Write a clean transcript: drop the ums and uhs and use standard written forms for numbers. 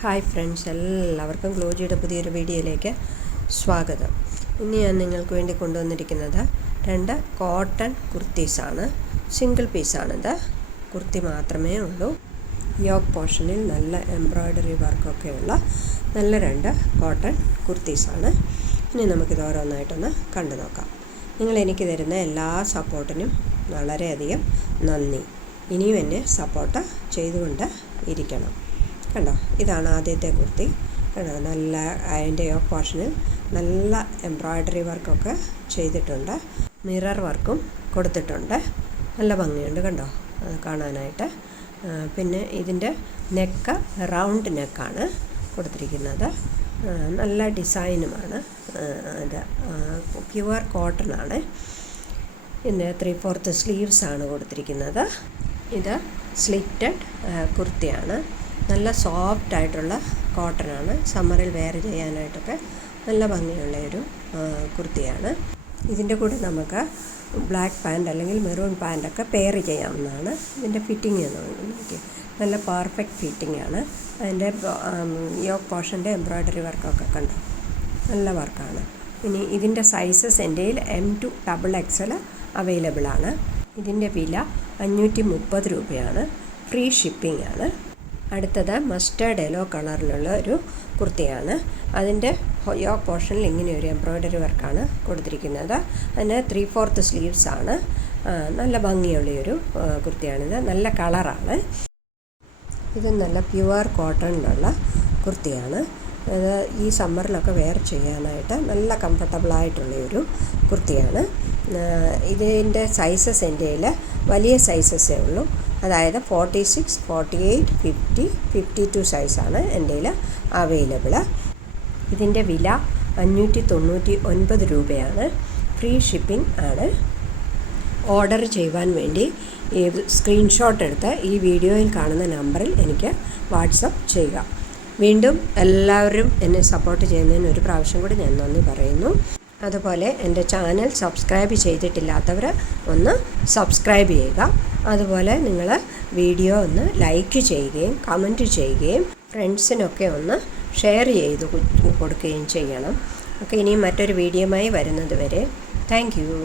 Hi friends, എല്ലാവർക്കും ഗ്ലോജിയുടെ പുതിയൊരു വീഡിയോയിലേക്ക് സ്വാഗതം. ഇന്ന് ഞാൻ നിങ്ങൾക്ക് വേണ്ടി കൊണ്ടുവന്നിരിക്കുന്നത് 2 കോട്ടൺ കുർത്തീസാണ്. സിംഗിൾ പീസാണിത്. കുർത്തി മാത്രമേ ഉള്ളൂ. യോക്ക് പോർഷനിൽ നല്ല എംബ്രോയ്ഡറി വർക്കൊക്കെയുള്ള നല്ല 2 കോട്ടൺ കുർത്തീസാണ്. ഇനി നമുക്കിത് ഓരോന്നായിട്ടൊന്ന് കണ്ടു നോക്കാം. നിങ്ങൾ എനിക്ക് തരുന്ന എല്ലാ സപ്പോർട്ടിനും വളരെയധികം നന്ദി. ഇനിയും എന്നെ സപ്പോർട്ട് ചെയ്തുകൊണ്ട് ഇരിക്കണം. കണ്ടോ, ഇതാണ് ആദ്യത്തെ കുർത്തി. കണ്ടോ, നല്ല അതിൻ്റെ യോക്ക് പോർഷനിൽ നല്ല എംബ്രോയ്ഡറി വർക്കൊക്കെ ചെയ്തിട്ടുണ്ട്. മിറർ വർക്കും കൊടുത്തിട്ടുണ്ട്. നല്ല ഭംഗിയുണ്ട് കണ്ടോ അത് കാണാനായിട്ട്. പിന്നെ ഇതിൻ്റെ നെക്ക് റൗണ്ട് നെക്കാണ് കൊടുത്തിരിക്കുന്നത്. നല്ല ഡിസൈനുമാണ്. ഇത് പ്യുവർ കോട്ടൺ ആണ്. ഇതിൻ്റെ 3/4 സ്ലീവ്സാണ് കൊടുത്തിരിക്കുന്നത്. ഇത് സ്ലിറ്റഡ് കുർത്തിയാണ്. നല്ല സോഫ്റ്റ് ആയിട്ടുള്ള കോട്ടനാണ്. സമ്മറിൽ വെയർ ചെയ്യാനായിട്ടൊക്കെ നല്ല ഭംഗിയുള്ള ഒരു കുർത്തിയാണ്. ഇതിൻ്റെ കൂടെ നമുക്ക് ബ്ലാക്ക് പാൻറ് അല്ലെങ്കിൽ മെറൂൺ പാൻറ്റൊക്കെ പെയർ ചെയ്യാവുന്നതാണ്. ഇതിൻ്റെ ഫിറ്റിംഗ് എന്ന് നോക്കി നല്ല പെർഫെക്റ്റ് ഫിറ്റിംഗ് ആണ്. അതിൻ്റെ യോക്ക് പോർഷൻ്റെ എംബ്രോയ്ഡറി വർക്കൊക്കെ കണ്ടു, നല്ല വർക്കാണ്. ഇനി ഇതിൻ്റെ സൈസസ് എൻ്റെ M to XXL അവൈലബിൾ ആണ്. ഇതിൻ്റെ വില 530 രൂപയാണ്. ഫ്രീ ഷിപ്പിംഗ് ആണ്. അടുത്തത് മസ്റ്റേർഡ് യെല്ലോ കളറിലുള്ള ഒരു കുർത്തിയാണ്. അതിൻ്റെ യോക്ക് പോർഷനിൽ ഇങ്ങനെ ഒരു എംബ്രോയ്ഡറി വർക്കാണ് കൊടുത്തിരിക്കുന്നത്. അതിന് 3/4 സ്ലീവ്സാണ്. നല്ല ഭംഗിയുള്ളൊരു കുർത്തിയാണിത്. നല്ല കളറാണ്. ഇത് നല്ല പ്യുവർ കോട്ടണിലുള്ള കുർത്തിയാണ്. അത് ഈ സമ്മറിലൊക്കെ വെയർ ചെയ്യാനായിട്ട് നല്ല കംഫർട്ടബിളായിട്ടുള്ളൊരു കുർത്തിയാണ്. ഇതിൻ്റെ സൈസസ് എൻ്റെ വലിയ സൈസസേ ഉള്ളൂ. അതായത് 46, 48, 50, 52 സൈസാണ് എൻ്റെ അവൈലബിൾ. ഇതിൻ്റെ വില 599 രൂപയാണ്. ഫ്രീ ഷിപ്പിംഗ് ആണ്. ഓർഡർ ചെയ്യുവാൻ വേണ്ടി ഈ സ്ക്രീൻഷോട്ട് എടുത്ത് ഈ വീഡിയോയിൽ കാണുന്ന നമ്പറിൽ എനിക്ക് വാട്സപ്പ് ചെയ്യുക. വീണ്ടും എല്ലാവരും എന്നെ സപ്പോർട്ട് ചെയ്യുന്നതിന് ഒരു പ്രാവശ്യം കൂടി ഞാൻ നന്ദി പറയുന്നു. അതുപോലെ എൻ്റെ ചാനൽ സബ്സ്ക്രൈബ് ചെയ്തിട്ടില്ലാത്തവർ ഒന്ന് സബ്സ്ക്രൈബ് ചെയ്യുക. അതുപോലെ നിങ്ങൾ വീഡിയോ ഒന്ന് ലൈക്ക് ചെയ്യുകയും കമൻറ്റ് ചെയ്യുകയും ഫ്രണ്ട്സിനൊക്കെ ഒന്ന് ഷെയർ ചെയ്ത് കൊടുക്കുകയും ചെയ്യണം. ഇനിയും മറ്റൊരു വീഡിയോയുമായി വരുന്നത് വരെ താങ്ക് യു.